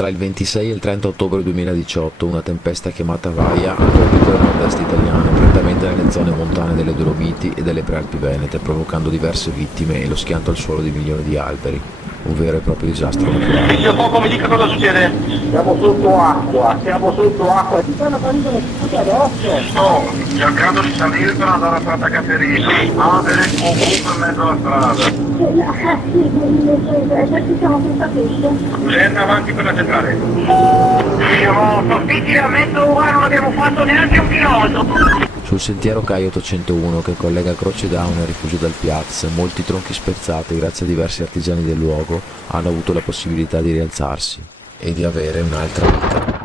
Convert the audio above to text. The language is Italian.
Tra il 26 e il 30 ottobre 2018 una tempesta chiamata Vaia ha colpito il nord-est italiano, prettamente nelle zone montane delle Dolomiti e delle Prealpi Venete, provocando diverse vittime e lo schianto al suolo di milioni di alberi. Un vero e proprio disastro naturale. Io poco mi dica cosa succede? Siamo sotto acqua. Ti stanno salendo le spute addosso. Sto cercando di salire per andare a Santa Caterina. Alberi ovunque in mezzo alla strada. Ci siamo senza pesce. Scenda avanti per la centrale. Siamo partiti da mezzo ora, non abbiamo fatto neanche un chilometro. Sul sentiero CAI 801 che collega Croce Down al rifugio del Piaz, molti tronchi spezzati grazie a diversi artigiani del luogo hanno avuto la possibilità di rialzarsi e di avere un'altra vita.